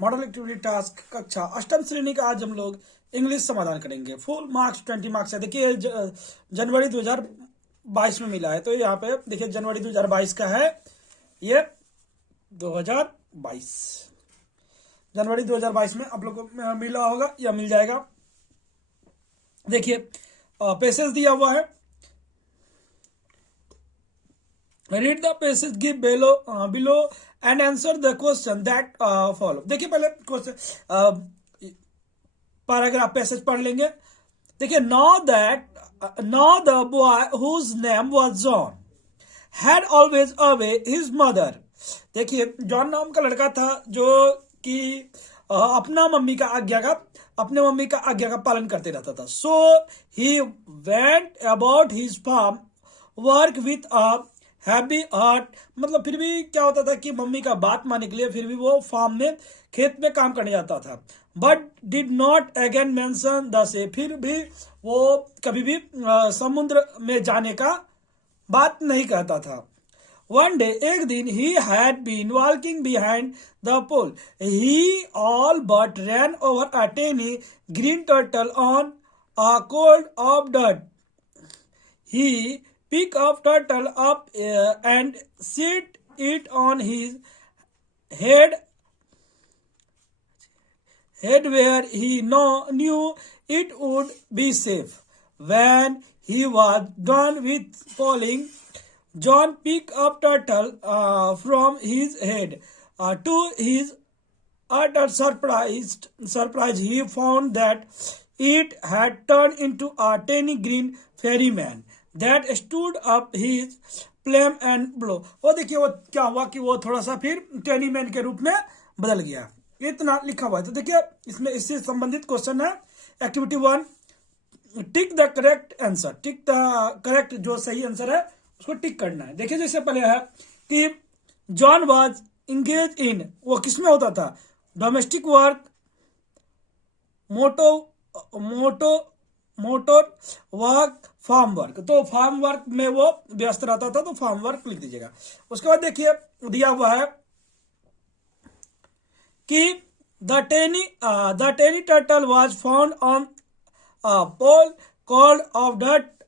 Model activity task कक्षा अष्टम श्रेणी का आज हम लोग इंग्लिश समाधान करेंगे। फुल मार्क्स 20 मार्क्स है। देखिए जनवरी 2022 में मिला है, तो यहाँ पे देखिए जनवरी 2022 का है ये 2022 जनवरी 2022 में आप लोग को मिला होगा या मिल जाएगा। देखिए पैसेज दिया हुआ है, read the passage give below and answer the question that follow. देखिए पहले क्वेश्चन पैराग्राफ पैसेज पढ़ लेंगे। देखिए now the boy whose name was John had always away his mother. देखिए जॉन नाम का लड़का था जो कि अपने मम्मी का आज्ञा का पालन करते रहता था। So he went about his farm work with a happy heart. मतलब फिर भी क्या होता था कि मम्मी का बात मानने के लिए फिर भी वो फार्म में खेत में काम करने जाता था। But did not again mention the sea. फिर भी वो कभी भी समुद्र में जाने का बात नहीं कहता था। वन डे एक दिन he had been walking behind the pole he all but ran over a teeny green turtle on a clod of डट। He pick up turtle up and sit it on his head where he knew it would be safe. When he was done with falling, John picked up turtle from his head. To his utter surprise, he found that it had turned into a tiny green fairy man that stood up his flame and blow। वो देखिए वो क्या हुआ कि वो थोड़ा सा फिर टेनी मैन के रूप में बदल गया। इतना लिखा हुआ है। तो देखिए इसमें इससे संबंधित क्वेश्चन है activity 1, tick the correct answer. Tick the correct जो सही आंसर है उसको टिक करना है। देखिए जैसे पहले है कि जॉन वाज इंगेज इन, वो किसमें होता था, domestic work, motor work, farm work. तो फार्म वर्क में वो व्यस्त रहता था, तो फार्म वर्क लिख दीजिएगा। उसके बाद देखिए दिया हुआ है कि the tiny turtle was found on pole called of डट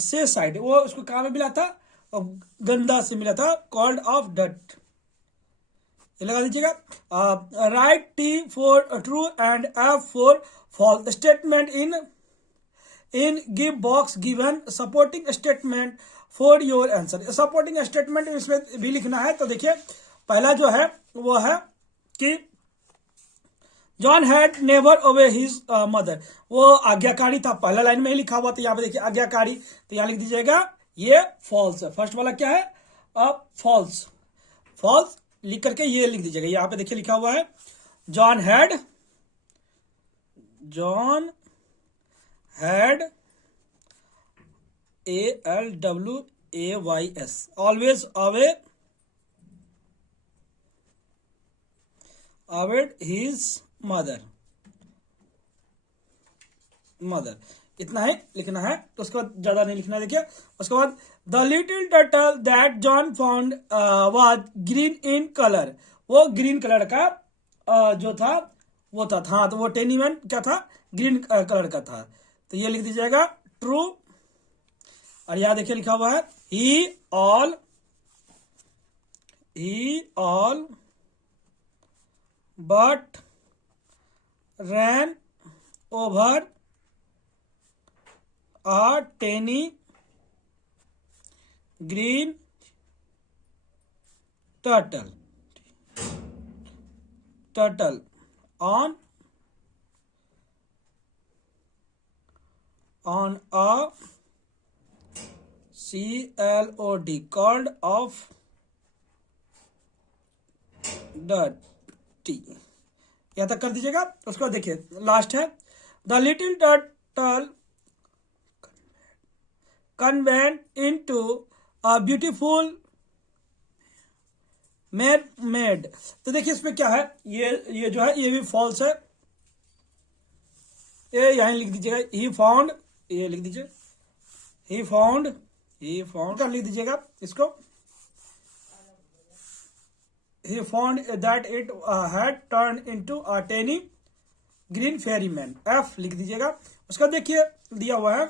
से साइड। वो उसको कहाँ में मिला था, गंदा से मिला था, कॉल्ड ऑफ डट। लगा दीजिएगा। Write T for true and F for false statement in give box given supporting statement for your answer. Supporting statement इसमें भी लिखना है। तो देखिए पहला जो है वो है कि जॉन हैड नेवर ओबे हिज मदर। वो आज्ञाकारी था, पहला लाइन में ही लिखा हुआ। तो यहाँ पे देखिए आज्ञाकारी, तो यहाँ लिख दीजिएगा ये फॉल्स है। फर्स्ट वाला क्या है, फॉल्स। फॉल्स लिख करके ये लिख दीजिएगा। यहाँ पे देखिए लिखा हुआ है John had ALWAYS always avoid his mother. इतना ही लिखना है। तो उसके बाद ज्यादा नहीं लिखना है। देखिए उसके बाद the little turtle that John found was green in colour. वो ग्रीन कलर का जो था वो था। हाँ, तो वो टेनी मैन क्या था, ग्रीन कलर का था। तो ये लिख दीजिएगा ट्रू। और यहां देखिए लिखा हुआ है he all but ran over a tiny green turtle on a CLOD called of dirty। यहां तक कर दीजिएगा। उसके बाद देखिए लास्ट है the little turtle convent into a beautiful mermaid। तो देखिए इसमें क्या है, ये जो है ये भी फॉल्स है। ये यहीं लिख दीजिएगा ही फाउंड, ये लिख दीजिए ही फाउंड कर लिख दीजिएगा इसको। he found that it had turned into a tiny green fairy man. F लिख दीजिएगा। उसका देखिए दिया हुआ है,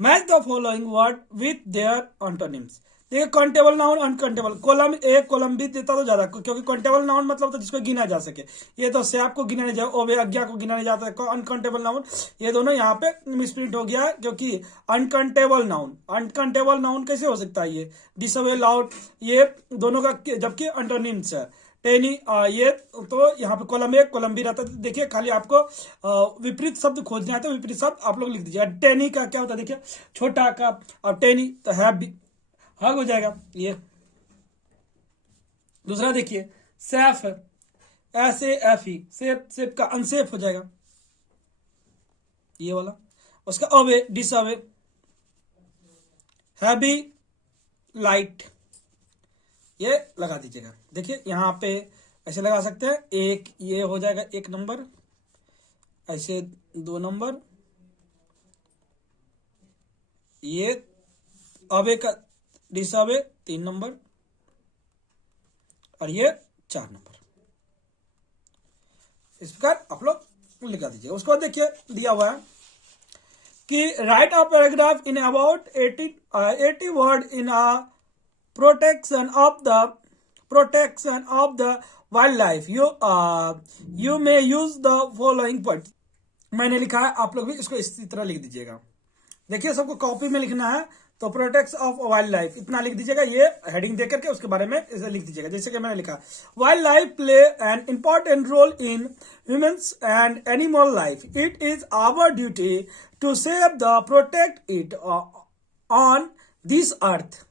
match the following word with their antonyms. देखिए countable noun, uncountable, column A column B देता तो ज्यादा, क्योंकि काउंटेबल नाउन मतलब तो जिसको गिना जा सके, ये तो सैप को गिना नहीं जाए, ओबे अज्ञा को गिना नहीं जाता है। अनकाउंटेबल नाउन ये दोनों यहाँ पे मिसप्रिंट हो गया है, क्योंकि अनकाउंटेबल नाउन कैसे हो सकता है, ये डिसअवे, लाउड, ये दोनों का जबकि अंटोनिम्स है। टेनी ये तो यहाँ पे कॉलम ए कॉलम बी रहता है। देखिए खाली आपको विपरीत शब्द खोजने आते हैं, विपरीत शब्द आप लोग लिख दीजिए। टेनी का क्या होता है, देखिए छोटा का, अब टेनी तो है हग हो जाएगा ये। दूसरा देखिए सेफ, ऐसे एफ ही, सेफ का अनसेफ हो जाएगा ये वाला। उसका अवे, डिसअवे, हैवी, लाइट, ये लगा दीजिएगा। देखिए यहां पे ऐसे लगा सकते हैं, एक ये हो जाएगा 1 नंबर, ऐसे 2 नंबर, ये अवे का डिसअवे 3 नंबर, और ये 4 नंबर। इस प्रकार आप लोग लिखा दीजिए। उसको देखिए दिया हुआ है कि right a paragraph in about 80 word in a protection of the wildlife. You may use the following words. मैंने लिखा है, आप लोग भी इसको इसी तरह लिख दीजिएगा। देखिए सबको कॉपी में लिखना है, तो प्रोटेक्ट ऑफ वाइल्ड लाइफ इतना लिख दीजिएगा, ये हेडिंग देकर के उसके बारे में इसे लिख दीजिएगा। जैसे कि मैंने लिखा, wildlife play an important role in humans and animal life. It is our duty to save the protect it on this earth.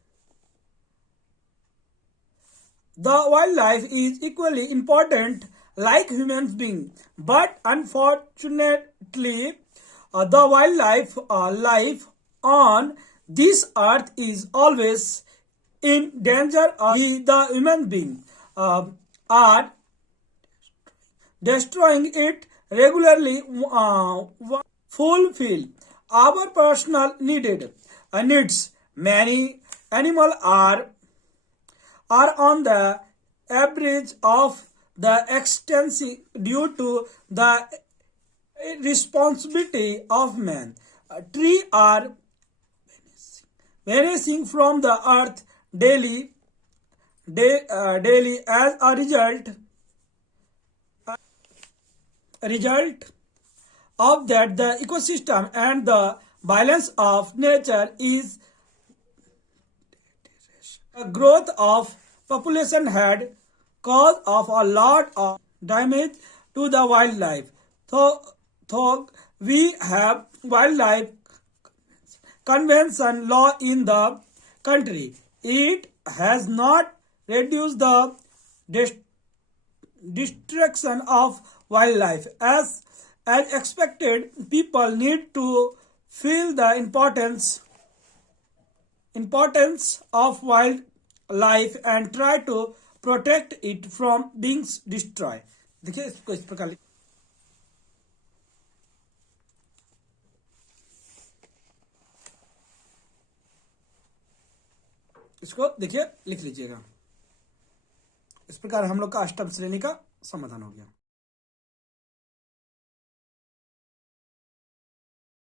The wildlife is equally important like human beings, but unfortunately, the wildlife life on this earth is always in danger. The human beings are destroying it regularly. Fulfill our personal needs. Many animals are on the average of the extensive due to the responsibility of man. Trees are vanishing from the earth daily as a result of that the ecosystem and the balance of nature is growth of population had caused of a lot of damage to the wildlife. So we have wildlife convention law in the country. It has not reduced the destruction of wildlife as expected. People need to feel the importance of wildlife and try to protect it from being destroyed. देखिए इसको इस प्रकार इसको देखिए लिख लीजिएगा। इस प्रकार हम लोग का अष्टम श्रेणी का समाधान हो गया।